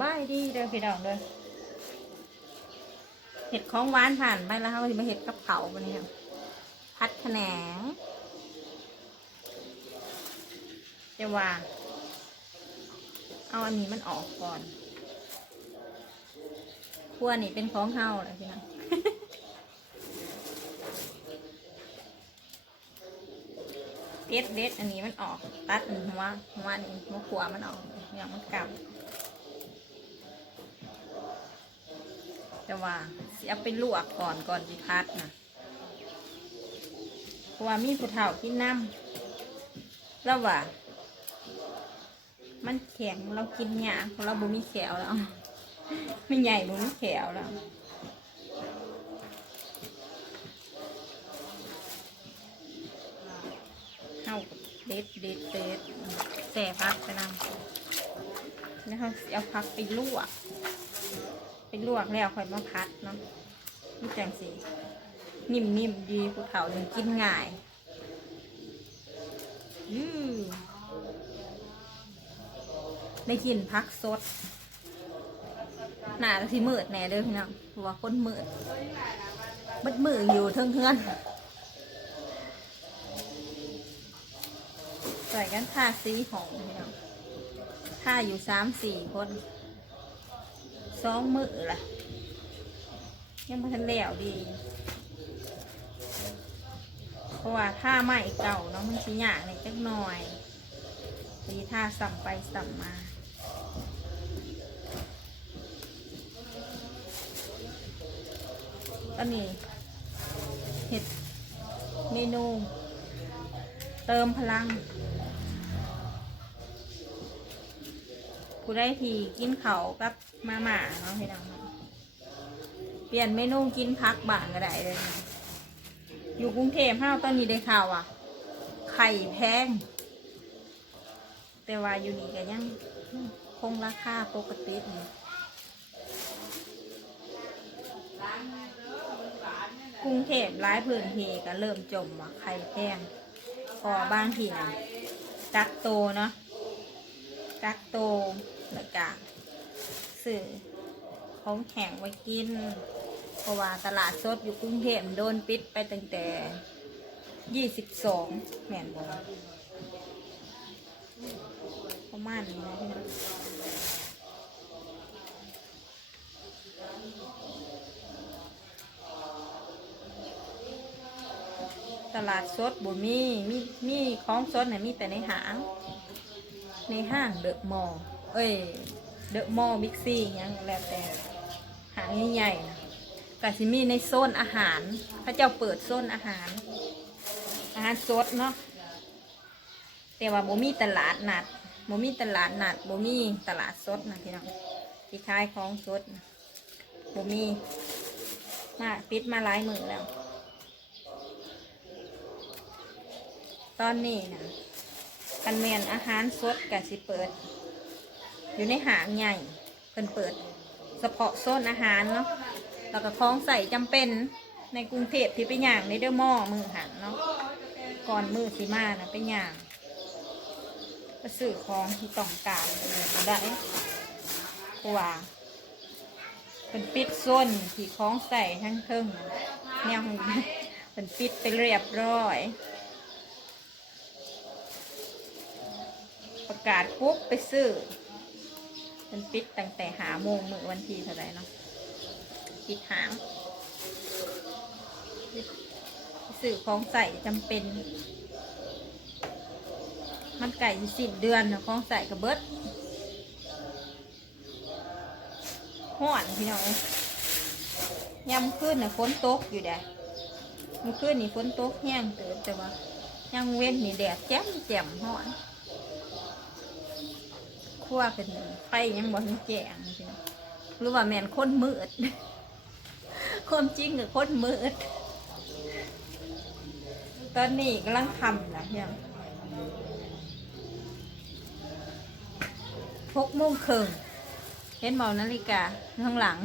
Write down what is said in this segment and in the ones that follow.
บายดีเด้อพี่น้องเด้อเห็ดของหวานผ่านไปแล้วค่ะวันนี้มาเห็ดกับเผาวันนี้ครับพัดแขนงจะวางเอาอันนี้มันออกก่อนขั้วนี่เป็นของเฮาเลยพี่น้องเด็ดเด็ดอันนี้มันออก ตัดหัวหัวนี่หัวขวามันออกอย่างมันกลับ แต่ว่าสิเอาไปลวกก่อนก่อนจีพัดนะเพราะว่ามีผู้เฒ่ากินน้ำแล้วว่า มันแข็งเรากินยากเพราะเราบ่มีแขวแล้วไม่ใหญ่บ่มีแขวแล้วเอาเด็ดเด็ดเด็ดแส่พักไปนำแล้วเขาเอาพักไปลวก ปลวกแล้วค่อยมาพัดเนาะนี่จังสินิ่มๆดีภูเขายังกินง่ายอือได้กินพักสดหนาที่มืดแน่เด้อพี่น้องเพราะว่าคนมืดมืดมืดอยู่เทิงเทือนใส่กันท่าซีของพี่น้องท่าอยู่สามสี่คน สองมือล่ะ ยังไม่ทันแล้วดี เพราะว่าท่าใหม่เก่าเนาะมันชิ้ยากในจักหน่อยตีท่าสัมไปสัมมาก็นี่เห็ดเมนูเติมพลัง ผู้ได้ทีกินเขากับ มาหมาเนาะพี่น้องเปลี่ยนเมนูกินพักบ้างก็ได้เลยนะอยู่กรุงเทพห้าวตอนนี้ได้ข่าวอะ ไข่แพง แต่ว่าอยู่นี่ก็ยังคงราคาปกตินี่กรุงเทพร้ายพื้นที่ก็เริ่มจมว่ะไข่แพงพอบางทีนะกักโตเนาะกักโตแล้วก็ื่อของแข็งไว้กิน เพราะว่าตลาดสดอยู่กรุงเทพโดนปิดไปตั้งแต่ยี่สิบสองแม่นบอกประมาณนี้นะพี่น้องตลาดสดบ่มีมีมีของสดน่ะมีแต่ในห้าง ในห้างเดอะมอลเอ้ย เดอะมอลล์บิ๊กซียังแล้วแต่หางใหญ่ๆนะก็สิมีในโซนอาหารเขาเจ้าเปิดโซนอาหาร อาหารสดเนาะแต่ว่าบ่มีตลาดนัดบ่มีตลาดนัดบ่มีตลาดสดนะพี่น้องที่ขายของสดบ่มีมาปิดมาหลายมือแล้ว ตอนนี้นะกันเมนอาหารสดกับสิเปิด อยู่ในหางใหญ่เพิ่นเปิดเฉพาะโซนอาหารเนาะแล้วก็ของใส่จำเป็นในกรุงเทพที่ไปย่างในเดอร์มอมือหันเนาะก่อนมือสีมานะไปย่างก็ซื้อของที่ต้องการเลยก็ได้เพราะว่าเป็นปิดโซนที่ของใส่ทั้งเทิงแนวเป็นปิดไปเรียบร้อย ประกาศปุ๊บไปซื้อ มันปิดตั้งแต่หาโมงมือวันที่เท่าไรเนาะปิดหางไปซื้อของใส่จำเป็น มันไก่สิ้นเดือนนะของใส่กับเบิดห่อนพี่น้องเอ้ยยามขึ้นน่ะฝนตกอยู่แดดมันขึ้นนี่ฝนตกแห้งเติบแต่ว่ายังเว้นนี่แดดแจ่มแจ่มห่อน คั่วเป็นไฟยังบ่ทันแจ้งใช่หรือว่าแมนคนมืดคนจริงกับคนมืดตอนนี้กำลังทำนะเพียงหกโมงครึ่งเห็นเมานาฬิกาข้างหลัง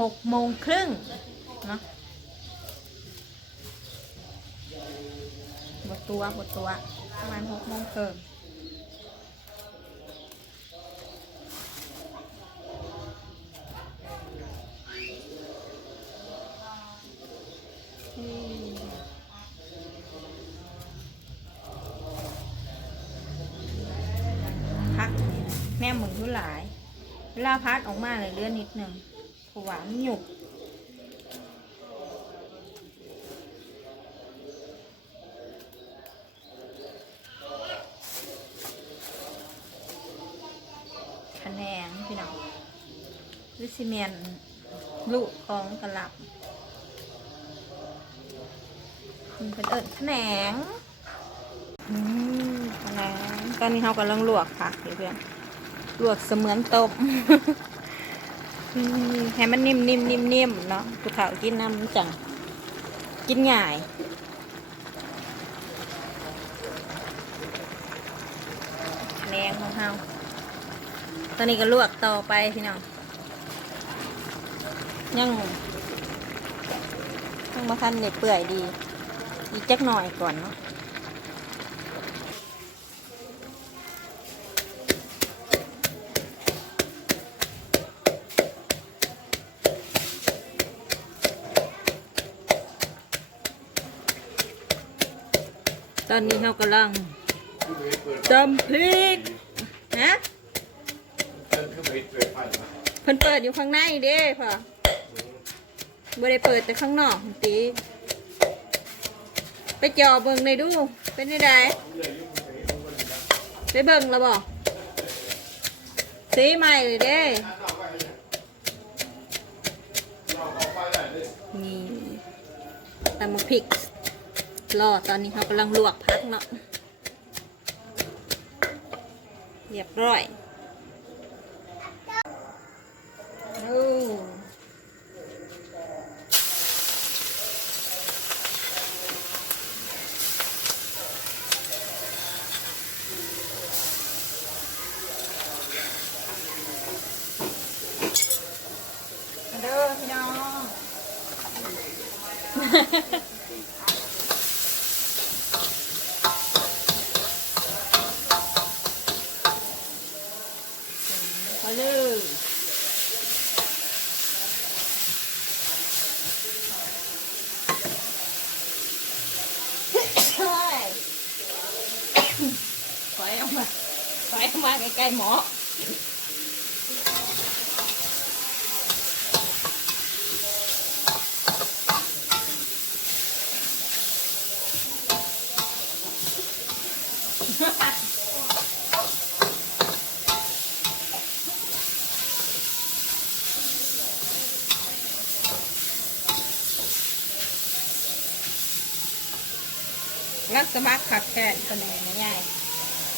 หกโมงครึ่งเนาะบทตัวบทตัวประมาณหกโมงครึ่ง เวลาพัดออกมาเลยเลื่อนนิดหนึ่งเพราะว่ามันหยุกคะแนนพี่น้องวิซิเมนลูกของกระลับมันเป็นเอิญแขนงอืมแขนงตอนนี้เขากำลังลวกผักอยู่เพื่อน ลวกเสมือนต้มให้มันนิ่มนิ่มนิ่มนิ่มเนาะผู้เฒ่ากินน้ำจัง กินง่ายแรงของเฮาตอนนี้ก็ลวกต่อไปพี่น้อง ยังยังมาทันเด็ดเปื่อยดี อีกจักหน่อยก่อนเนาะ อนนี้เรากำลังจำพริกฮะเพิ่นเปิดอยู่ข้างในเด้พ่อบ่ได้เปิดแต่ข้างนอกตีไปจอเบิ่งเลยดู เป็นยังไงไปเบิ่งแล้วบอกสีใหม่เลยเด้นี่ตำมพริก รอตอนนี้เขากำลังลวกพักเนาะเรียบร้อยดูมาเด้อพี่น้อง มาเลยถอยออกมาถอยออกมาใกล้ๆหมอ รัก สมัครขับแทนตัวไหนไม่ใหญ่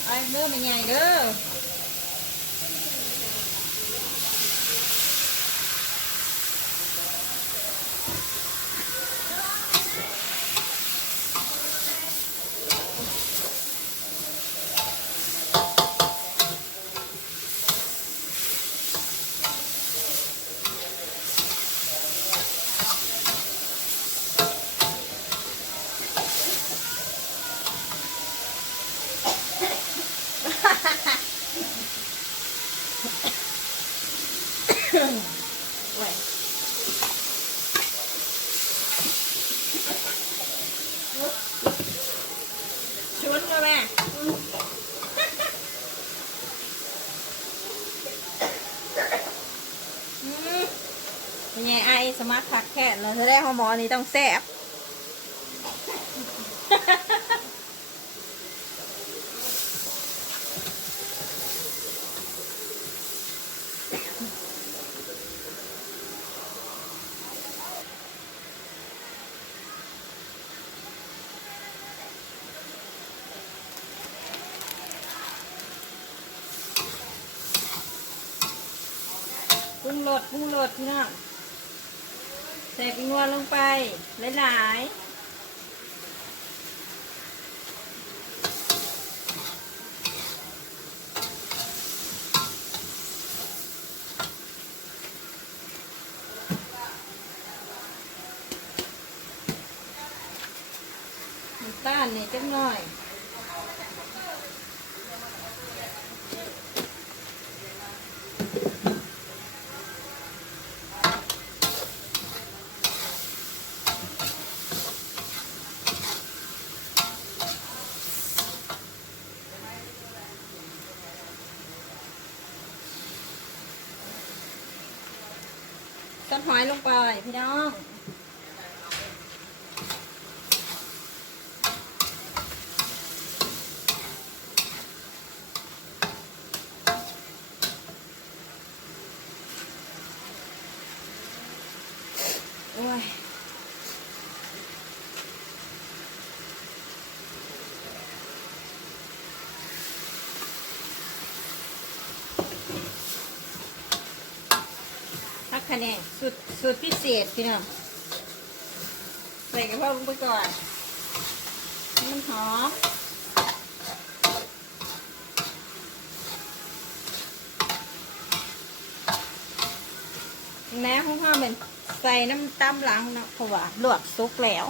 ไอ้เด้อไม่ใหญ่เด้อ เว้ยชุนมาแม่อืมเป็นไงไอสมัครผักแค่เราจะได้ฮอร์โมนนี้ต้องแซ่บ ปรุงรสปรุงรสพี่น้องใส่ปิ้งวัวลงไป หลายๆน้ำตาลนี่จังหน่อย อยลงไปพี่น้องโอ้ย พักคะแนน สุดสุดพิเศษพี่น้องใส่กระเพราลงไปก่อนให้มันหอมแม่ของพ่อเป็นใส่น้ำตำหลังนะเพราะว่าลวกซุกแล้ว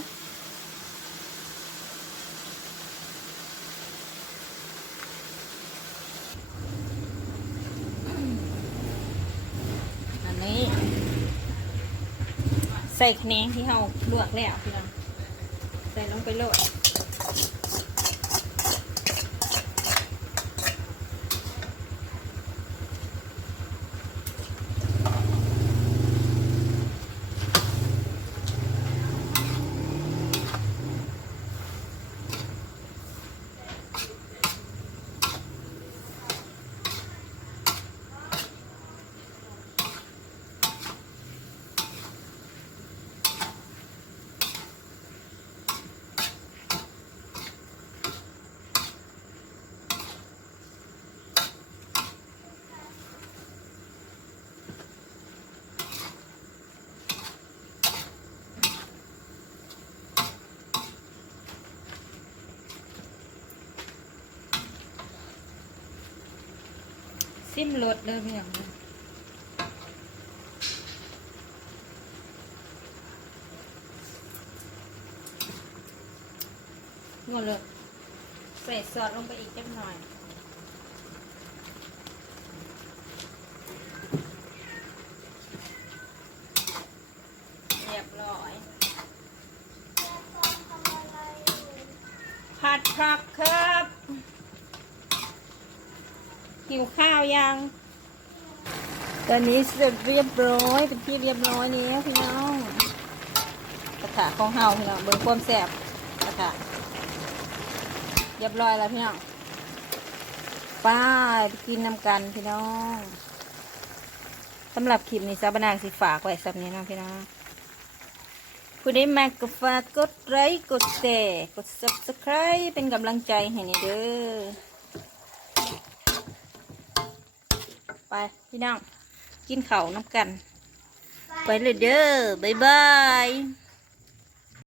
อันนี้ ใส่คะแนนที่เราลวกแล้วพี่น้องใส่ลงไปโลด ซิมรสเด้อพี่น้องงดเลยใส่ซอสลงไปอีกจักหน่อยเรียบร้อย ผัดผักครับ หิ วข้าวยัง ตอนนี้เสร็จเรียบร้อยเป็นที่เรียบร้อยแล้วพี่น้องกระถาของเฮาพี่น้องเบิ่งความแซ่บกระถาเรียบร้อยแล้วพี่น้องป้าไปกินน้ำกันพี่น้องสำหรับคลิปนี้ซาบนางสิฝากไว้สับนี้นะพี่น้องผู้ได้มากก็ฝากกดไลค์กดแชร์กด subscribe เป็นกำลังใจให้นี่เด้อ ไปพี่น้อง กินข่าวน้ำกัน ไปเลยเด้อบ๊ายบาย